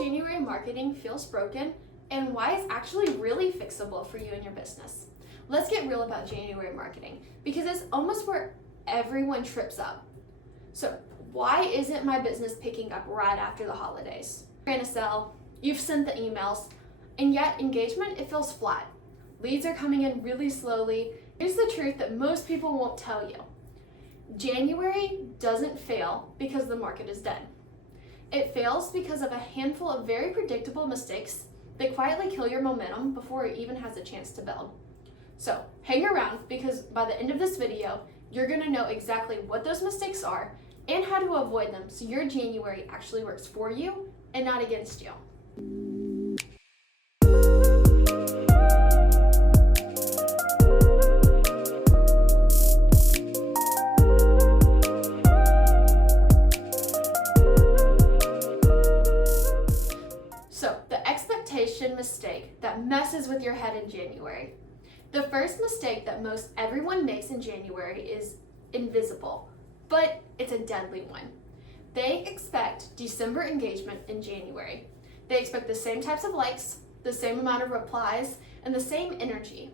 January marketing feels broken and why it's actually really fixable for you and your business. Let's get real about January marketing because it's almost where everyone trips up. So why isn't my business picking up right after the holidays? You're in a sell, you've sent the emails, and yet engagement, it feels flat. Leads are coming in really slowly. Here's the truth that most people won't tell you. January doesn't fail because the market is dead. It fails because of a handful of very predictable mistakes that quietly kill your momentum before it even has a chance to build. So hang around because by the end of this video, you're gonna know exactly what those mistakes are and how to avoid them so your January actually works for you and not against you. Mistake that messes with your head in January. The first mistake that most everyone makes in January is invisible, but it's a deadly one. They expect December engagement in January. They expect the same types of likes, the same amount of replies, and the same energy.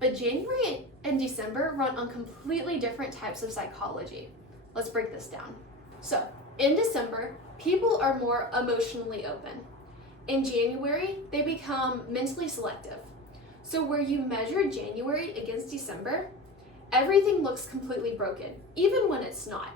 But January and December run on completely different types of psychology. Let's break this down. So, in December, people are more emotionally open. In January, they become mentally selective. So where you measure January against December, everything looks completely broken, even when it's not.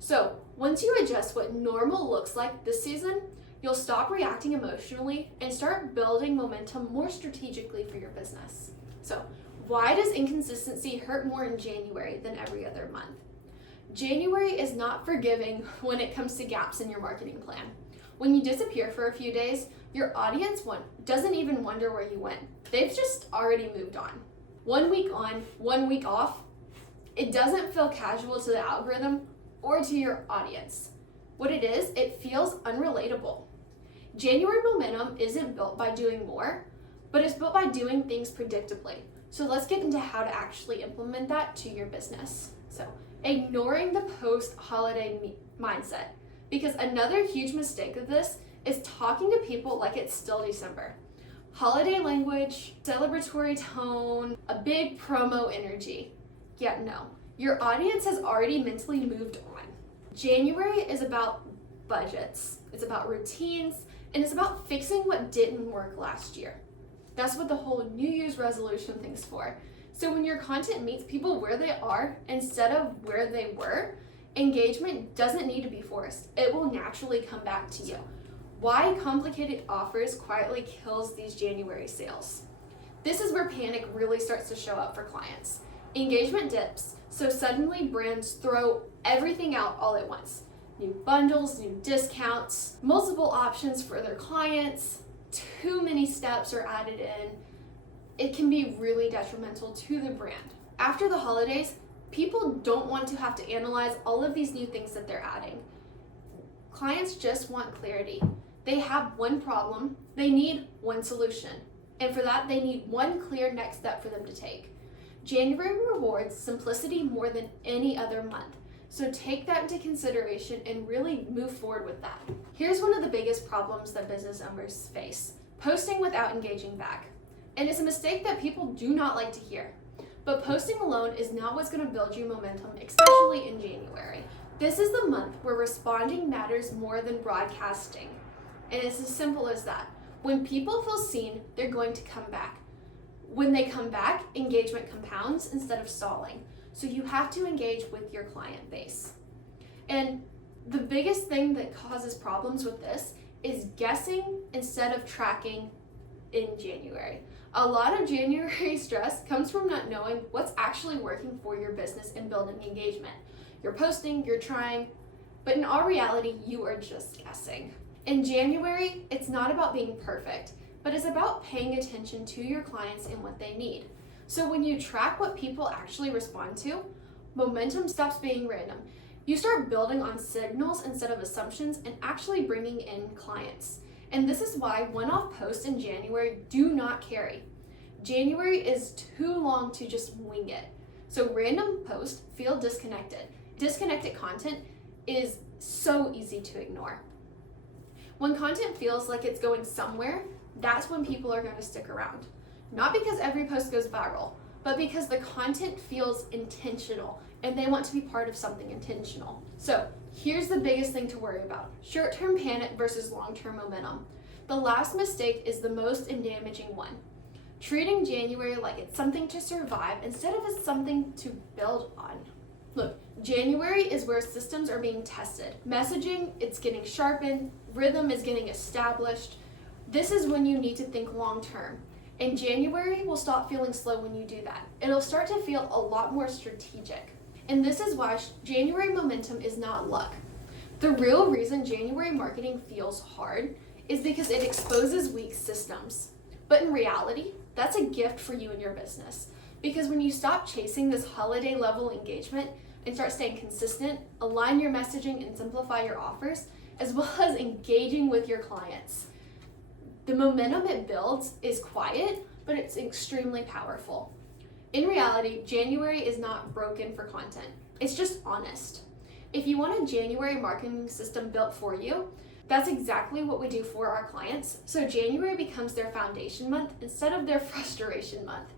So once you adjust what normal looks like this season, you'll stop reacting emotionally and start building momentum more strategically for your business. So why does inconsistency hurt more in January than every other month? January is not forgiving when it comes to gaps in your marketing plan. When you disappear for a few days, your audience doesn't even wonder where you went. They've just already moved on. 1 week on, 1 week off, it doesn't feel casual to the algorithm or to your audience. What it is, it feels unrelatable. January momentum isn't built by doing more, but it's built by doing things predictably. So let's get into how to actually implement that to your business. So ignoring the post-holiday mindset. Because another huge mistake of this is talking to people like it's still December. Holiday language, celebratory tone, a big promo energy. Yet no, your audience has already mentally moved on. January is about budgets, it's about routines, and it's about fixing what didn't work last year. That's what the whole New Year's resolution thing's for. So when your content meets people where they are instead of where they were, engagement doesn't need to be forced. It will naturally come back to you. Why complicated offers quietly kills these January sales? This is where panic really starts to show up for clients. Engagement dips, so suddenly brands throw everything out all at once. New bundles, new discounts, multiple options for their clients, too many steps are added in. It can be really detrimental to the brand. After the holidays, people don't want to have to analyze all of these new things that they're adding. Clients just want clarity. They have one problem, they need one solution. And for that, they need one clear next step for them to take. January rewards simplicity more than any other month. So take that into consideration and really move forward with that. Here's one of the biggest problems that business owners face: posting without engaging back. And it's a mistake that people do not like to hear. But posting alone is not what's going to build you momentum, especially in January. This is the month where responding matters more than broadcasting. And it's as simple as that. When people feel seen, they're going to come back. When they come back, engagement compounds instead of stalling. So you have to engage with your client base. And the biggest thing that causes problems with this is guessing instead of tracking in January. A lot of January stress comes from not knowing what's actually working for your business and building engagement. You're posting, you're trying, but in all reality, you are just guessing. In January, it's not about being perfect, but it's about paying attention to your clients and what they need. So when you track what people actually respond to, momentum stops being random. You start building on signals instead of assumptions and actually bringing in clients. And this is why one-off posts in January do not carry. January is too long to just wing it. So random posts feel disconnected. Disconnected content is so easy to ignore. When content feels like it's going somewhere, that's when people are going to stick around. Not because every post goes viral, but because the content feels intentional and they want to be part of something intentional. So here's the biggest thing to worry about: short-term panic versus long-term momentum. The last mistake is the most damaging one. Treating January like it's something to survive instead of as something to build on. Look, January is where systems are being tested. Messaging, it's getting sharpened, rhythm is getting established. This is when you need to think long-term. And January will stop feeling slow when you do that. It'll start to feel a lot more strategic. And this is why January momentum is not luck. The real reason January marketing feels hard is because it exposes weak systems. But in reality, that's a gift for you and your business. Because when you stop chasing this holiday level engagement and start staying consistent, align your messaging and simplify your offers, as well as engaging with your clients, the momentum it builds is quiet, but it's extremely powerful. In reality, January is not broken for content. It's just honest. If you want a January marketing system built for you, that's exactly what we do for our clients. So January becomes their foundation month instead of their frustration month.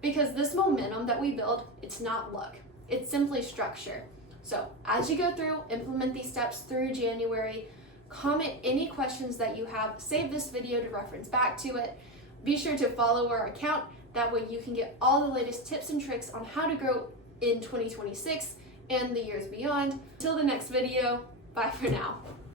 Because this momentum that we build, it's not luck. It's simply structure. So as you go through, implement these steps through January. Comment any questions that you have. Save this video to reference back to it. Be sure to follow our account. That way you can get all the latest tips and tricks on how to grow in 2026 and the years beyond. Until the next video, bye for now.